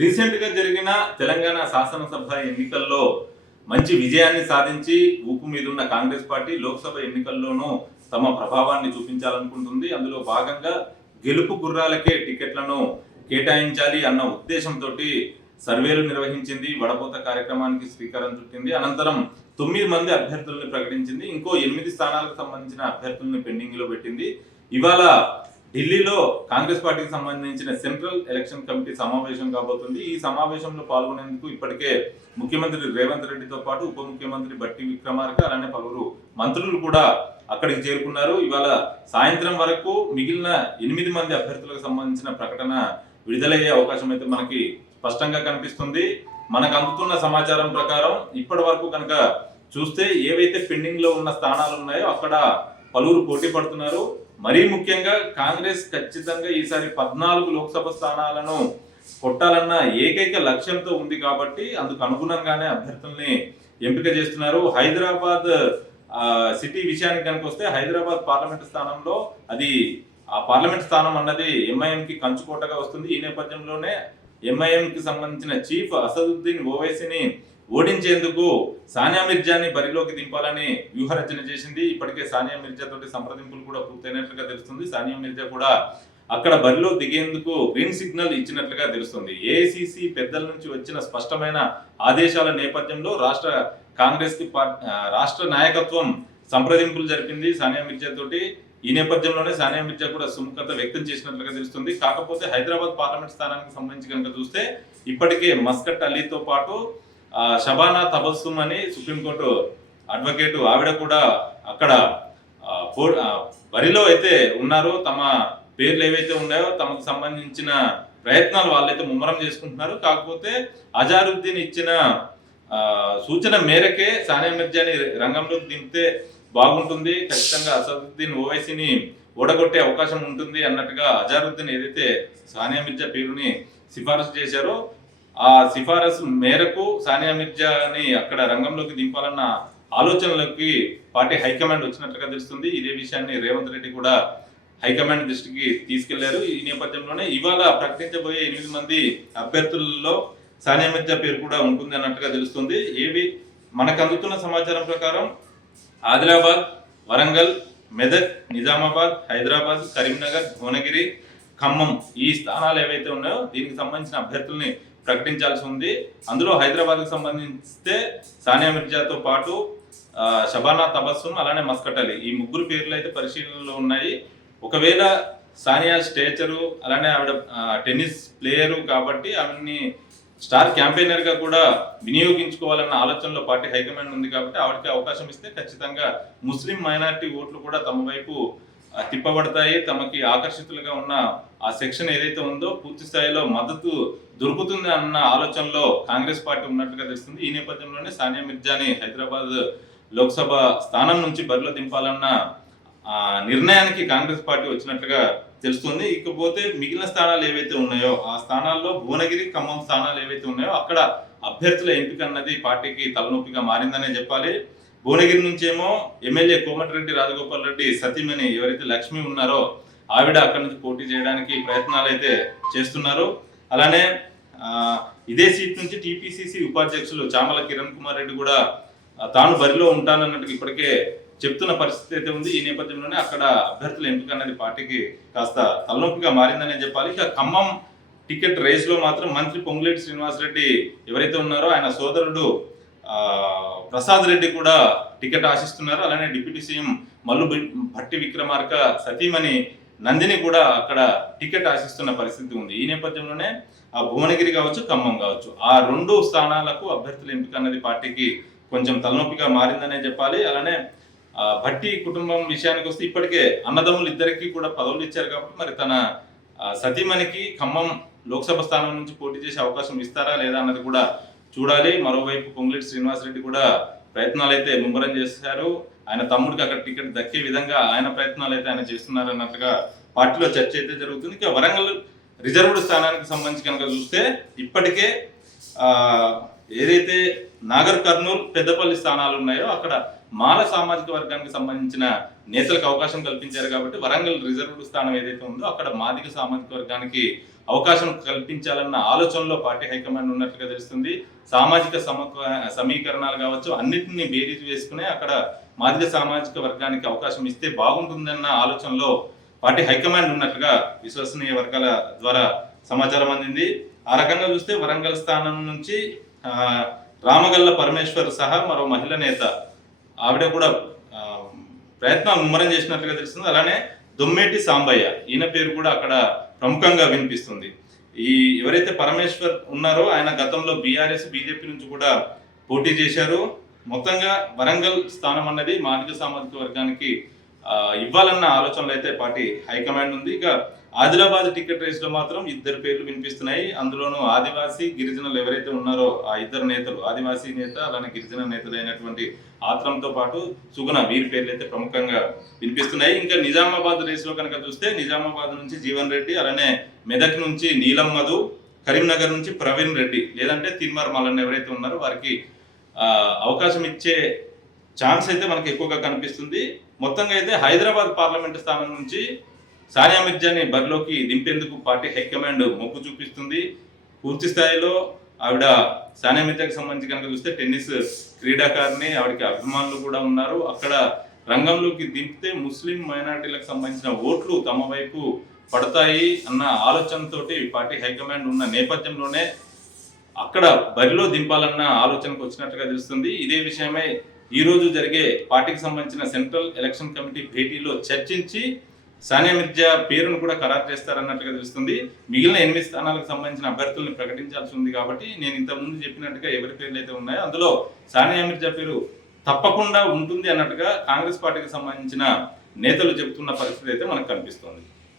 రీసెంట్గా జరిగిన తెలంగాణ శాసనసభ ఎన్నికల్లో మంచి విజయాన్ని సాధించి ఊపు మీద ఉన్న కాంగ్రెస్ పార్టీ లోక్సభ ఎన్నికల్లోనూ తమ ప్రభావాన్ని చూపించాలనుకుంటుంది. అందులో భాగంగా గెలుపు గుర్రాలకే టికెట్లను కేటాయించాలి అన్న ఉద్దేశంతో సర్వేలు నిర్వహించింది. వడపోత కార్యక్రమానికి శ్రీకారం చుట్టింది. అనంతరం తొమ్మిది మంది అభ్యర్థులను ప్రకటించింది. ఇంకో ఎనిమిది స్థానాలకు సంబంధించిన అభ్యర్థులను పెండింగ్లో పెట్టింది. ఇవాళ ఢిల్లీలో కాంగ్రెస్ పార్టీకి సంబంధించిన సెంట్రల్ ఎలక్షన్ కమిటీ సమావేశం కాబోతుంది. ఈ సమావేశంలో పాల్గొనేందుకు ఇప్పటికే ముఖ్యమంత్రి రేవంత్ రెడ్డితో పాటు ఉప ముఖ్యమంత్రి బట్టి విక్రమార్క అలానే పలువురు మంత్రులు కూడా అక్కడికి చేరుకున్నారు. ఇవాళ సాయంత్రం వరకు మిగిలిన ఎనిమిది మంది అభ్యర్థులకు సంబంధించిన ప్రకటన విడుదలయ్యే అవకాశం అయితే మనకి స్పష్టంగా కనిపిస్తుంది. మనకు అందుతున్న సమాచారం ప్రకారం ఇప్పటి వరకు కనుక చూస్తే ఏవైతే పెండింగ్లో ఉన్న స్థానాలు ఉన్నాయో అక్కడ పలువురు పోటీ పడుతున్నారు. మరీ ముఖ్యంగా కాంగ్రెస్ ఖచ్చితంగా ఈసారి పద్నాలుగు లోక్సభ స్థానాలను కొట్టాలన్న ఏకైక లక్ష్యంతో ఉంది కాబట్టి అందుకు అనుగుణంగానే అభ్యర్థుల్ని ఎంపిక చేస్తున్నారు. హైదరాబాద్ సిటీ విషయానికి కనుక వస్తే హైదరాబాద్ పార్లమెంట్ స్థానంలో అది ఆ పార్లమెంట్ స్థానం అన్నది ఎంఐఎంకి కంచుకోటగా వస్తుంది. ఈ నేపథ్యంలోనే ఎంఐఎంకి సంబంధించిన చీఫ్ అసదుద్దీన్ ఓవైసీని ఓడించేందుకు సానియా మిర్జాని బరిలోకి దింపాలని వ్యూహరచన చేసింది. ఇప్పటికే సానియా మిర్జా తోటి సంప్రదింపులు కూడా పూర్తయినట్లుగా తెలుస్తుంది. సానియా మిర్జా కూడా అక్కడ బరిలో దిగేందుకు గ్రీన్ సిగ్నల్ ఇచ్చినట్లుగా తెలుస్తుంది. ఏఐసిసి పెద్దల నుంచి వచ్చిన స్పష్టమైన ఆదేశాల నేపథ్యంలో రాష్ట్ర కాంగ్రెస్కి రాష్ట్ర నాయకత్వం సంప్రదింపులు జరిపింది సానియా మిర్జా తోటి. ఈ నేపథ్యంలోనే సానియా మిర్జా కూడా సుముఖత వ్యక్తం చేసినట్లుగా తెలుస్తుంది. కాకపోతే హైదరాబాద్ పార్లమెంట్ స్థానానికి సంబంధించి కనుక చూస్తే ఇప్పటికే మస్కట్ అలీతో పాటు షబానా తబస్సుమ్ అని సుప్రీంకోర్టు అడ్వకేట్ ఆవిడ కూడా అక్కడ బరిలో అయితే ఉన్నారో తమ పేర్లు ఏవైతే ఉన్నాయో తమకు సంబంధించిన ప్రయత్నాలు వాళ్ళైతే ముమ్మరం చేసుకుంటున్నారు. కాకపోతే అజారుద్దీన్ ఇచ్చిన సూచన మేరకే సానియా మిర్జాని రంగంలోకి దింపితే బాగుంటుంది. ఖచ్చితంగా అసదుద్దీన్ ఓవైసీని ఓడగొట్టే అవకాశం ఉంటుంది అన్నట్టుగా అజారుద్దీన్ ఏదైతే సానియా మిర్జా పేరుని సిఫారసు చేశారో ఆ సిఫారసు మేరకు సానియా మిర్జాని అక్కడ రంగంలోకి దింపాలన్న ఆలోచనలోకి పార్టీ హైకమాండ్ వచ్చినట్లుగా తెలుస్తుంది. ఇదే విషయాన్ని రేవంత్ రెడ్డి కూడా హైకమాండ్ దృష్టికి తీసుకెళ్ళారు. ఈ నేపథ్యంలోనే ఇవాళ ప్రకటించబోయే ఎనిమిది మంది అభ్యర్థులలో సానియా మిర్జా పేరు కూడా ఉంటుంది అన్నట్టుగా తెలుస్తుంది. ఏవి? మనకు అందుతున్న సమాచారం ప్రకారం ఆదిలాబాద్ వరంగల్ మెదక్ నిజామాబాద్ హైదరాబాద్ కరీంనగర్ భువనగిరి ఖమ్మం ఈ స్థానాలు ఏవైతే ఉన్నాయో దీనికి సంబంధించిన అభ్యర్థుల్ని ప్రకటించాల్సి ఉంది. అందులో హైదరాబాద్కు సంబంధిస్తే సానియా మిర్జాతో పాటు షబానా తబస్సుమ్ అలానే మస్కట్ అలీ ఈ ముగ్గురు పేర్లు అయితే పరిశీలనలో ఉన్నాయి. ఒకవేళ సానియా స్టేచరు అలానే ఆవిడ టెన్నిస్ ప్లేయరు కాబట్టి ఆవిడని స్టార్ క్యాంపెయినర్గా కూడా వినియోగించుకోవాలన్న ఆలోచనలో పార్టీ హైకమాండ్ ఉంది కాబట్టి ఆవిడకి అవకాశం ఇస్తే ఖచ్చితంగా ముస్లిం మైనారిటీ ఓట్లు కూడా తమ వైపు తిప్పబడతాయి. తమకి ఆకర్షితులుగా ఉన్న ఆ సెక్షన్ ఏదైతే ఉందో పూర్తి స్థాయిలో మద్దతు దొరుకుతుంది అన్న ఆలోచనలో కాంగ్రెస్ పార్టీ ఉన్నట్టుగా తెలుస్తుంది. ఈ నేపథ్యంలోనే సానియా మిర్జాని హైదరాబాద్ లోక్సభ స్థానం నుంచి బరిలో దింపాలన్న ఆ నిర్ణయానికి కాంగ్రెస్ పార్టీ వచ్చినట్లుగా తెలుస్తుంది. ఇకపోతే మిగిలిన స్థానాలు ఏవైతే ఉన్నాయో ఆ స్థానాల్లో భువనగిరి ఖమ్మం స్థానాలు ఏవైతే ఉన్నాయో అక్కడ అభ్యర్థుల ఎంపిక అన్నది పార్టీకి తలనొప్పిగా మారిందనే చెప్పాలి. భువనగిరి నుంచేమో ఎమ్మెల్యే కోమటిరెడ్డి రాజగోపాల్ రెడ్డి సతీమణి ఎవరైతే లక్ష్మి ఉన్నారో ఆవిడ అక్కడి నుంచి పోటీ చేయడానికి ప్రయత్నాలు అయితే చేస్తున్నారు. అలానే ఇదే సీట్ నుంచి టీపీసీసీ ఉపాధ్యక్షులు చామల కిరణ్ కుమార్ రెడ్డి కూడా తాను బరిలో ఉంటానన్నట్టు ఇప్పటికే చెప్తున్న పరిస్థితి అయితే ఉంది. ఈ నేపథ్యంలోనే అక్కడ అభ్యర్థుల ఎంపిక అనేది పార్టీకి కాస్త తలనొప్పిగా మారిందనే చెప్పాలి. ఇక ఖమ్మం టికెట్ రేస్లో మాత్రం మంత్రి పొంగులేటి శ్రీనివాస్ రెడ్డి ఎవరైతే ఉన్నారో ఆయన సోదరుడు ప్రసాద్ రెడ్డి కూడా టికెట్ ఆశిస్తున్నారు. అలానే డిప్యూటీ సీఎం మల్లు భట్టి విక్రమార్క సతీమణి నందిని కూడా అక్కడ టికెట్ ఆశిస్తున్న పరిస్థితి ఉంది. ఈ నేపథ్యంలోనే ఆ భువనగిరి కావచ్చు ఖమ్మం కావచ్చు ఆ రెండు స్థానాలకు అభ్యర్థుల ఎంపిక అన్నది పార్టీకి కొంచెం తలనొప్పిగా మారిందనే చెప్పాలి. అలానే భట్టి కుటుంబం విషయానికి వస్తే ఇప్పటికే అన్నదమ్ములు ఇద్దరికి కూడా పదవులు ఇచ్చారు కాబట్టి మరి తన సతీమణికి ఖమ్మం లోక్సభ స్థానం నుంచి పోటీ చేసే అవకాశం ఇస్తారా లేదా అన్నది కూడా చూడాలి. మరోవైపు పొంగులేటి శ్రీనివాస్ రెడ్డి కూడా ప్రయత్నాలు అయితే ముమ్మరం చేశారు. ఆయన తమ్ముడికి అక్కడ టికెట్ దక్కే విధంగా ఆయన ప్రయత్నాలు అయితే ఆయన చేస్తున్నారు అన్నట్టుగా పార్టీలో చర్చ అయితే జరుగుతుంది. ఇక వరంగల్ రిజర్వ్డ్ స్థానానికి సంబంధించి కనుక చూస్తే ఇప్పటికే ఏదైతే నాగర్ కర్నూలు పెద్దపల్లి స్థానాలు ఉన్నాయో అక్కడ మాల సామాజిక వర్గానికి సంబంధించిన నేతలకు అవకాశం కల్పించారు కాబట్టి వరంగల్ రిజర్వ్డ్ స్థానం ఏదైతే ఉందో అక్కడ మాదిక సామాజిక వర్గానికి అవకాశం కల్పించాలన్న ఆలోచనలో పార్టీ హైకమాండ్ ఉన్నట్లుగా తెలుస్తుంది. సామాజిక సమ సమీకరణాలు కావచ్చు అన్నింటినీ బేరీజ్ వేసుకునే అక్కడ మాదిగ సామాజిక వర్గానికి అవకాశం ఇస్తే బాగుంటుందన్న ఆలోచనలో పార్టీ హైకమాండ్ ఉన్నట్లుగా విశ్వసనీయ వర్గాల ద్వారా సమాచారం అందింది. ఆ రకంగా చూస్తే వరంగల్ స్థానం నుంచి రామగల్ల పరమేశ్వర్ సహా మరో మహిళ నేత. ఆవిడ కూడా ప్రయత్నం ముమ్మరం చేసినట్లుగా తెలుస్తుంది. అలానే దొమ్మేటి సాంబయ్య ఈయన పేరు కూడా అక్కడ ప్రముఖంగా వినిపిస్తుంది. ఈ ఎవరైతే పరమేశ్వర్ ఉన్నారో ఆయన గతంలో బీఆర్ఎస్ బీజేపీ నుంచి కూడా పోటీ చేశారు. మొత్తంగా వరంగల్ స్థానం అన్నది మార్గ సామాజిక వర్గానికి ఇవ్వాలన్న ఆలోచనలు అయితే పార్టీ హైకమాండ్ ఉంది. ఇక ఆదిలాబాద్ టికెట్ రేస్లో మాత్రం ఇద్దరు పేర్లు వినిపిస్తున్నాయి. అందులోనూ ఆదివాసీ గిరిజనులు ఎవరైతే ఉన్నారో ఆ ఇద్దరు నేతలు ఆదివాసీ నేత అలానే గిరిజన నేతలు అయినటువంటి ఆత్రంతో పాటు సుగుణ వీరి పేర్లు అయితే ప్రముఖంగా వినిపిస్తున్నాయి. ఇంకా నిజామాబాద్ రేస్లో కనుక చూస్తే నిజామాబాద్ నుంచి జీవన్ రెడ్డి అలానే మెదక్ నుంచి నీలం మధు కరీంనగర్ నుంచి ప్రవీణ్ రెడ్డి లేదంటే తిన్మర్ మల్లన్న ఎవరైతే ఉన్నారో వారికి అవకాశం ఇచ్చే ఛాన్స్ అయితే మనకి ఎక్కువగా కనిపిస్తుంది. మొత్తంగా అయితే హైదరాబాద్ పార్లమెంట్ స్థానం నుంచి సానియా మిర్జాని బరిలోకి దింపేందుకు పార్టీ హైకమాండ్ మొగ్గు చూపిస్తుంది. పూర్తి స్థాయిలో ఆవిడ సానియా మిర్జాకి సంబంధించి కనుక చూస్తే టెన్నిస్ క్రీడాకారిణి ఆవిడకి అభిమానులు కూడా ఉన్నారు. అక్కడ రంగంలోకి దింపితే ముస్లిం మైనార్టీలకు సంబంధించిన ఓట్లు తమ వైపు పడతాయి అన్న ఆలోచనతోటి పార్టీ హైకమాండ్ ఉన్న నేపథ్యంలోనే అక్కడ బరిలో దింపాలన్న ఆలోచనకు వచ్చినట్లుగా తెలుస్తుంది. ఇదే విషయమై ఈ రోజు జరిగే పార్టీకి సంబంధించిన సెంట్రల్ ఎలక్షన్ కమిటీ భేటీలో చర్చించి సానియా మిర్జా పేరును కూడా ఖరారు చేస్తారన్నట్టుగా తెలుస్తుంది. మిగిలిన ఎనిమిది స్థానాలకు సంబంధించిన అభ్యర్థులను ప్రకటించాల్సి ఉంది కాబట్టి నేను ఇంతకుముందు చెప్పినట్టుగా ఎవరి పేర్లు అయితే ఉన్నాయో అందులో సానియా మిర్జా పేరు తప్పకుండా ఉంటుంది అన్నట్టుగా కాంగ్రెస్ పార్టీకి సంబంధించిన నేతలు చెబుతున్న పరిస్థితి అయితే మనకు కనిపిస్తోంది.